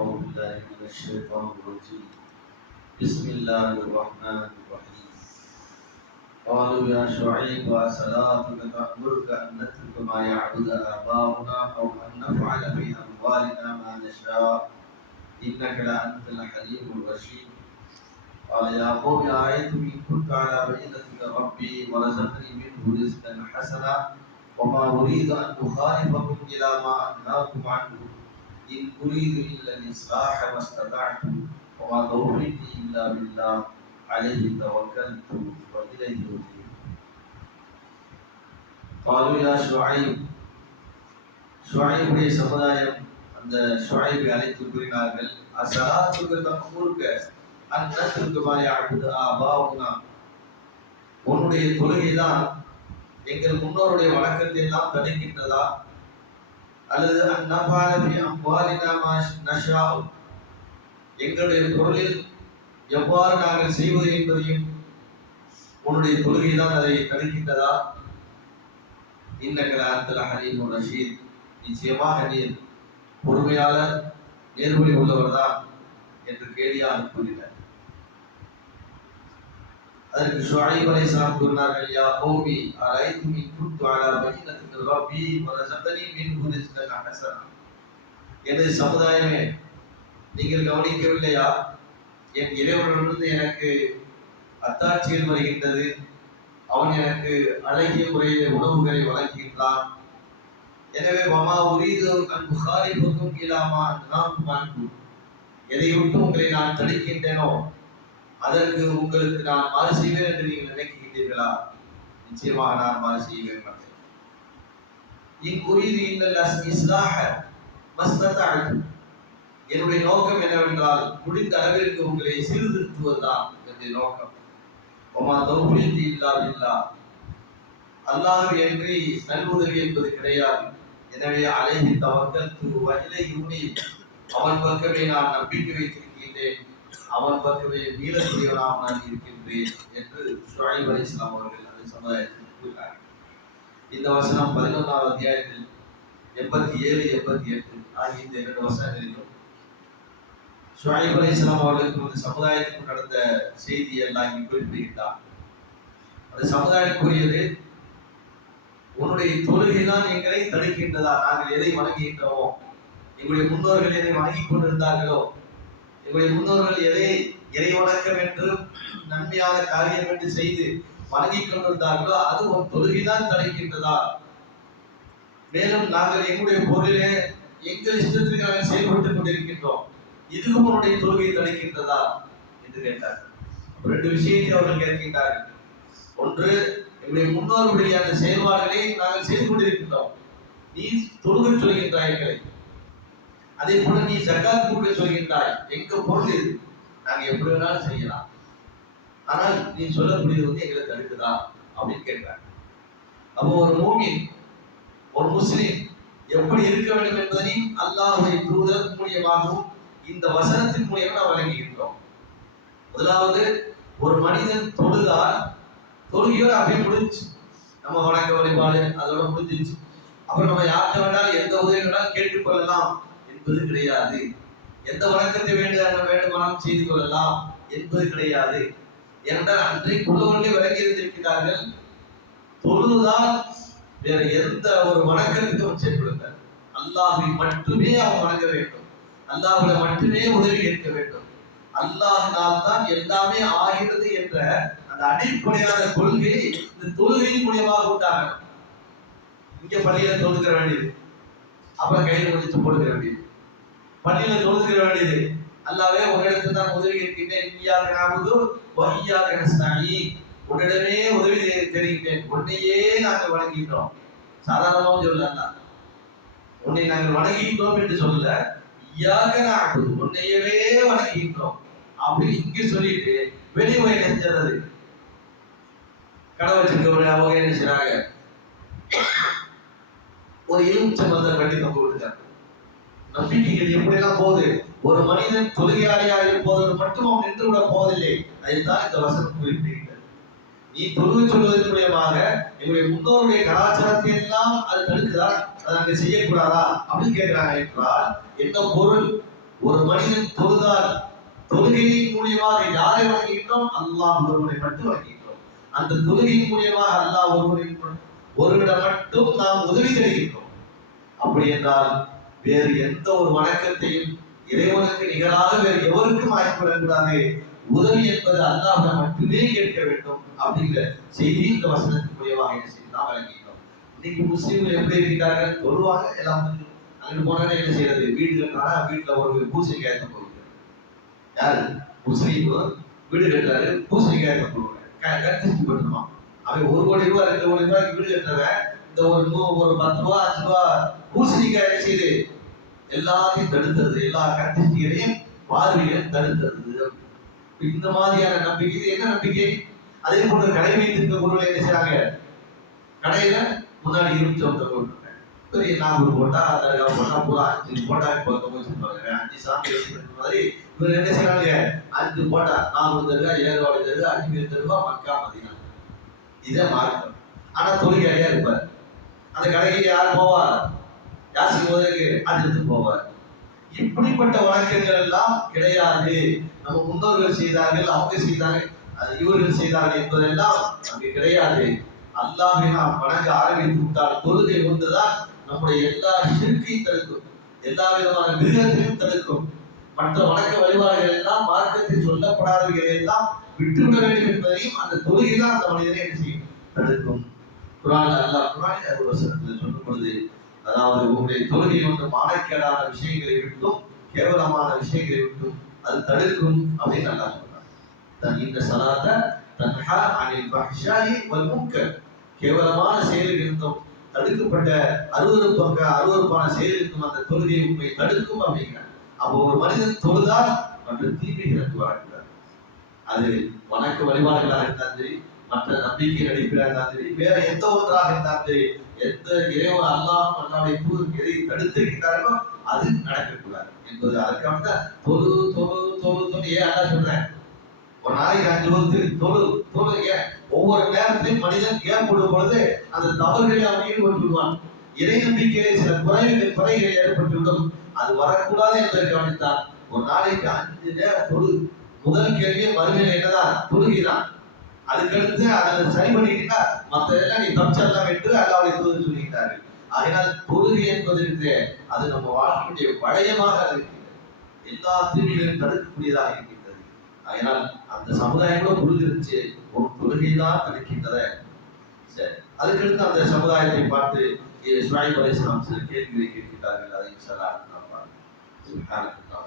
أعوذ بالله من الشيطان الرجيم. بسم الله الرحمن الرحيم. قالوا يا شعيب، أصلاتك تأمرك أن نترك ما يعبد آباؤنا أو أن نفعل في أموالنا ما نشاء؟ إنك لأنت الحليم الرشيد. قال يا قوم أرأيتم إن كنت على بينة ربي ورزقني منه رزقا حسنا، وما أريد أن أخالفكم إلى ما أنهاكم عنه. إن أريد إلا الإصلاح ما استطعت وما توفيقي إلا بالله عليه توكلت وإليه أنيب قالوا يا شعيب ஷுஐபுடைய சமுதாயம் அந்த ஷுஐபை அழைத்து கூறினார்கள் அசலாத்துக்கு தம்முருக்க அன்னத்திற்கு மாறி ஆகுது ஆபாவுனா உன்னுடைய தொழுகைதான் எங்கள் முன்னோருடைய வழக்கத்தை எல்லாம் தடுக்கின்றதா அல்லது அந்நபாலபி அம்பாலினா நஷா எங்களுடைய பொருளில் எவ்வாறு நாங்கள் செய்வது என்பதையும் உன்னுடைய தொழுகை தான் அதை தடுக்கின்றதா? இன்னக்கல அத்தல ஹலீம் ரஷீத் நிச்சயமாக நீர் பொறுமையாளர் நேர்வழி உள்ளவர் தான் என்று கேலியாக கூறினார். அதற்கு ஷுஐப் அலைஹிஸ்ஸலாம் கூறினார்கள் யா கௌமி அரைத்தும் இன் குன்து அலா பைனத்தின் ரப்பி வ ரஸகனி மின்ஹு ரிஸ்கன் ஹஸனா எனது சமுதாயமே நீங்கள் கவனிக்கவில்லையா? என் இறைவனிலிருந்து எனக்கு அத்தாட்சியில் வருகின்றது. அவன் எனக்கு அழகிய முறையிலே உணவுகளை வழங்குகின்றான். எனவே மமா உரீது அன் புகாரிபுக்கும் இலாமா இல்லாமா நான் எதை விட்டு உங்களை நான் தடுக்கின்றேனோ அதற்கு உங்களுக்கு நான் மாறு செய்வேன் என்று நீங்கள் நினைக்கின்றீர்களா? நிச்சயமாக நான் மாறு செய்வேன் மாட்டேன் இன் உரீது இன்னல் இஸ்லாஹ என்னுடைய நோக்கம் என்னவென்றால் முடிந்த அளவிற்கு உங்களை சீர்திருத்துவதுதான் என்னுடைய நோக்கம். ஒமா தௌஃபீக் இல்லா அல்லாஹ் என்று நல்வுதவி என்பது கிடையாது. எனவே அழகி தவக்கல் திரு வயலை யூனி அவன் பக்கமே நான் நம்பிக்கை வைத்திருக்கின்றேன். அவன் பக்கமே மீளக்கூடியவனாக நான் இருக்கின்றேன் என்று ஷுஐப் அலைஹிஸ்ஸலாம் அவர்கள் அந்த சமுதாயத்தில் கூறினார் இந்த வசனம் பதினொன்றாம் அத்தியாயத்தில் எண்பத்தி ஏழு எண்பத்தி எட்டு ஆகிய இந்த இரண்டு வசனங்களிலும் ஷுஐப் அலைஹிஸ்ஸலாம் அவர்களுக்கு இந்த சமுதாயத்துக்கு நடந்த செய்தியை எல்லாம் இங்கே குறிப்பிடுகின்றார். அந்த சமுதாயம் கூறியது உன்னுடைய தொழுகை தான் எங்களை தடுக்கின்றதா? நாங்கள் எதை வணங்குகின்றோமோ எங்களுடைய முன்னோர்கள் எதை வணங்கி கொண்டிருந்தார்களோ எங்களுடைய முன்னோர்கள் எதை இறை வணக்கம் என்று நன்மையான காரியம் என்று செய்து வணங்கி கொண்டிருந்தார்களோ அது உன் தொழுகைதான் தடைக்கின்றதா? மேலும் நாங்கள் எங்களுடைய பொருளிலே எங்கள் இஷ்டத்திற்கு நாங்கள் செயல்பட்டுக் கொண்டிருக்கின்றோம். இதுவும் உன்னுடைய தொழுகை தடைக்கின்றதா? என்று கேட்டார் ரெண்டு விஷயத்தை அவர்கள் கேட்கின்றார்கள். ஒன்று எங்களுடைய முன்னோர்களுடைய அந்த செயல்பாடுகளை நாங்கள் செய்து கொண்டிருக்கின்றோம். நீ தொழுகை சொல்கின்றாய் எங்களை. அதே போல நீ ஜக்காத் கொடுக்க சொல்கின்றாய். எங்க பொருள் இது? நாங்க எப்படி வேணாலும் செய்யலாம். ஆனால் நீ சொல்லக்கூடியது வந்து எங்களை தடுக்குதா? அப்படின்னு கேட்கிறாங்க அப்போ ஒரு மூமின் ஒரு முஸ்லிம் எப்படி இருக்க வேண்டும் என்பதை அல்லாஹுடைய தூதர் மூலியமாகவும் இந்த வசனத்தின் மூலியமாக வழங்குகின்றோம் முதலாவது ஒரு மனிதன் தொழுதால் தொழுகையோடு அப்படியே முடிஞ்சு நம்ம வணக்க வழிபாடு அதோட முடிஞ்சிச்சு. அப்புறம் நம்ம யார்கிட்ட வேண்டாலும் எந்த உதவி வேணாலும் கேட்டுக்கொள்ளலாம். என்பது கிடையாது. எந்த வணக்கத்தை வேண்டும் வேண்டுமானம் செய்து கொள்ளலாம் என்பது கிடையாது. ஏனென்றால் அன்றைக்குள்ளவர்களே விளங்கி இருந்திருக்கிறார்கள். தொழுதால் வேற எந்த ஒரு வணக்கத்துக்கும் செயல்படுத்தார் அல்லாஹை மட்டுமே அவன் வணங்க வேண்டும். அல்லாஹ்விட மட்டுமே உதவி கேட்க வேண்டும். அல்லாஹினால் தான் எல்லாமே ஆகிறது என்ற அந்த அடிப்படையான கொள்கை இந்த தொழுகையின் மூலியமாக உண்டாகும் இங்க பள்ளியில தொழுகிற வேண்டியது. அப்புறம் கையில் முடித்து போடுகிற வேண்டியது. பள்ளியில தொழுகிற வேண்டியது. அல்லாவே உன்னிடத்தில் தான் உதவி இருக்கின்றேன். நீயாக நாமுது வஹியாக நாயி உன்னிடமே உதவி தே- உன்னையே நாங்கள் வணங்குகின்றோம். சாதாரணமாகவும் சொல்லலாம் உன்னை நாங்கள் வணங்கிட்டோம் என்று சொல்லல. இய்யாக நாடு உன்னையவே வணங்கிட்டோம் அப்படின்னு இங்கே சொல்லிட்டு வெளியே போய் நெஞ்சது கடை வச்சிருக்கவங்க அவங்க என்ன செய்றாங்க? ஒரு எலுமிச்சை மரத்தை கட்டி தொங்க விட்டுட்டாங்க. நம்பிக்கைகள் எப்படியெல்லாம் போகுது? ஒரு மனிதன் தொழுகையாளியாக இருப்பதற்கு மட்டும் அவன் நின்று விட போவதில்லை. அதைத்தான் இந்த வசனம் குறிப்பிடுகிறது. நீ தொழுகை சொல்வதன் மூலியமாக எங்களுடைய முன்னோருடைய கலாச்சாரத்தை எல்லாம் அது தடுக்குதா? அதை நாங்கள் செய்யக்கூடாதா? அப்படின்னு கேட்கிறாங்க என்றால் என்ன பொருள்? ஒரு மனிதன் தொழுதால் தொழுகையின் மூலியமாக யாரை வணங்குகின்றோம்? அல்லாஹ் ஒருவரை மட்டும் வணங்குகின்றோம். அந்த தொழுகையின் மூலியமாக அல்லாஹ் ஒருவரை ஒருவிட மட்டும் நாம் உதவி தருகின்றோம் அப்படி என்றால் வேறு எந்த ஒரு வணக்கத்தையும் இறைவனுக்கு நிகராக வேறு எவருக்கும் ஆகிவிடக்கூடாது உதவி என்பது அல்லாவிடம் மட்டுமே கேட்க வேண்டும் அப்படிங்கிற செய்தி இந்த வசனத்தின் மூலியமாக என்ன செய்து வழங்கிட்டோம் இன்னைக்கு முஸ்லீம்கள் எப்படி இருக்கிறார்கள் தொழுவாங்க எல்லாம் வந்து அங்கிட்டு என்ன செய்யறது? வீடு கட்டினா வீட்டுல ஒரு பூசணிக்காய் எடுத்து போகுது யாரு? முஸ்லீம் வீடு கட்டுறாரு பூசணிக்காய் எடுத்து போடுவாங்க. கருத்து பண்ணுமா அவன் ஒரு கோடி ரூபாய் ரெண்டு கோடி ரூபாய்க்கு வீடு கட்டுறவன் இந்த ஒரு நூ ஒரு பத்து ரூபா அஞ்சு ரூபா பூசணிக்காய் என்ன செய்யுது? எல்லாத்தையும் தடுத்துறது எல்லா கத்திரிகளையும் பார்வைகளையும் தடுத்துறது இந்த மாதிரியான நம்பிக்கை இது என்ன நம்பிக்கை? அதே போன்று கடை வைத்திருக்க பொருளை என்ன செய்யறாங்க கடையில முன்னாடி இருபத்தி ஒன்று போட்டுருங்க பெரிய நாகூர் போட்டா தர்கா போட்டா பூரா அஞ்சு போட்டா இப்போ அஞ்சு சாமி மாதிரி இவர் என்ன செய்யறாங்க அஞ்சு போட்டா நாகூர் தருகா ஏழுவாடி தருகா அஞ்சு பேர் மக்கா மதினா. இதை மார்க்கம் ஆனா தொழிலாளியா இருப்பார். அந்த கடைக்கு யார் போவார் யாசி முதலுக்கு அடுத்து போவார். இப்படிப்பட்ட வழக்கங்கள் எல்லாம் கிடையாது. நம்ம முன்னோர்கள் செய்தார்கள் அவங்க செய்தார்கள் அது இவர்கள் செய்தார்கள் என்பதெல்லாம் அங்கு கிடையாது. அல்லாஹ்வை நாம் வணங்க ஆரம்பித்து விட்டால் தொழுகை ஒன்றுதான் நம்முடைய எல்லா இயற்கையும் தடுக்கும். எல்லா விதமான மிருகத்தையும் தடுக்கும். மற்ற வணக்க வழிபாடுகள் எல்லாம் மார்க்கத்தில் சொல்லப்படாதவைகளை எல்லாம் விட்டுவிட வேண்டும் என்பதையும் அந்த தொழுகை தான் அந்த மனிதனை என்ன செய்யும். தடுக்கும். குரான் அல்லா குரான் ஒரு வசனத்தில் சொல்லும் பொழுது அதாவது உங்களுடைய தொழுகை வந்து மானக்கேடான விஷயங்களை விட்டும் கேவலமான விஷயங்களை விட்டும் அது தடுக்கும் அப்படின்னு நல்லா சொல்றாங்க. இந்த சலாத்த தன்ஹா அனில் பஹ்ஷாயி வல் முன்கர். கேவலமான செயலில் இருந்தும் தடுக்கப்பட்ட அருவருப்பாக அருவருப்பான செயலில் இருக்கும் அந்த தொழுகையை உண்மை தடுக்கும் அப்படிங்கிறார் அப்போ ஒரு மனிதன் தொழுதால் மற்ற தீமைகளுக்கு வரக்கூடாது அது வணக்க வழிபாடுகளாக இருந்தாலும் சரி மற்ற நம்பிக்கை நடிப்பிலாக இருந்தாலும் சரி வேற எந்த ஒன்றாக இருந்தாலும் சரி எந்த இறைவன் அல்லாஹ் அல்லாவுடைய தூதர் எதை தடுத்திருக்கிறார்களோ அது நடக்கக்கூடாது என்பது அதுக்காக தான் தொழு தொழு தொழு தொழு ஏன் அல்லா சொல்றேன் ஒரு நாளைக்கு அஞ்சு வந்து தொழு தொழு ஏன்? ஒவ்வொரு நேரத்திலையும் மனிதன் ஏற்படும் பொழுது அந்த தவறுகளை அவன் ஈடுபட்டு விடுவான் இறை நம்பிக்கையிலே சில குறைகள் குறைகள் ஏற்பட்டுவிடும். அது வரக்கூடாது என்பதை கவனித்தான் ஒரு நாளைக்கு அஞ்சு நேரம் தொழு. முதல் கேள்வி மறுமையில என்னதான்? தொழுகைதான். அதுக்கடுத்து அதை சரி பண்ணிட்டீங்கன்னா மற்ற எல்லாம் நீ தப்பிச்செல்லாம் என்று அல்லாவுடைய தூதர் சொல்லிட்டாரு அதனால் தொழுகை என்பது இருக்கு அது நம்ம வாழ்க்கையுடைய வளையமாக அது எல்லா தீமைகளையும் தடுக்கக்கூடியதாக இருக்கின்றது. அதனால் அந்த சமுதாயங்களும் புரிஞ்சிருச்சு ஒரு தொழுகை தான் தடுக்கின்றத சரி அதுக்கடுத்து அந்த சமுதாயத்தை பார்த்து சுனாய் பரிசு நாம் சில கேள்விகளை கேட்கிறார்கள். அதை சொல்லலாம்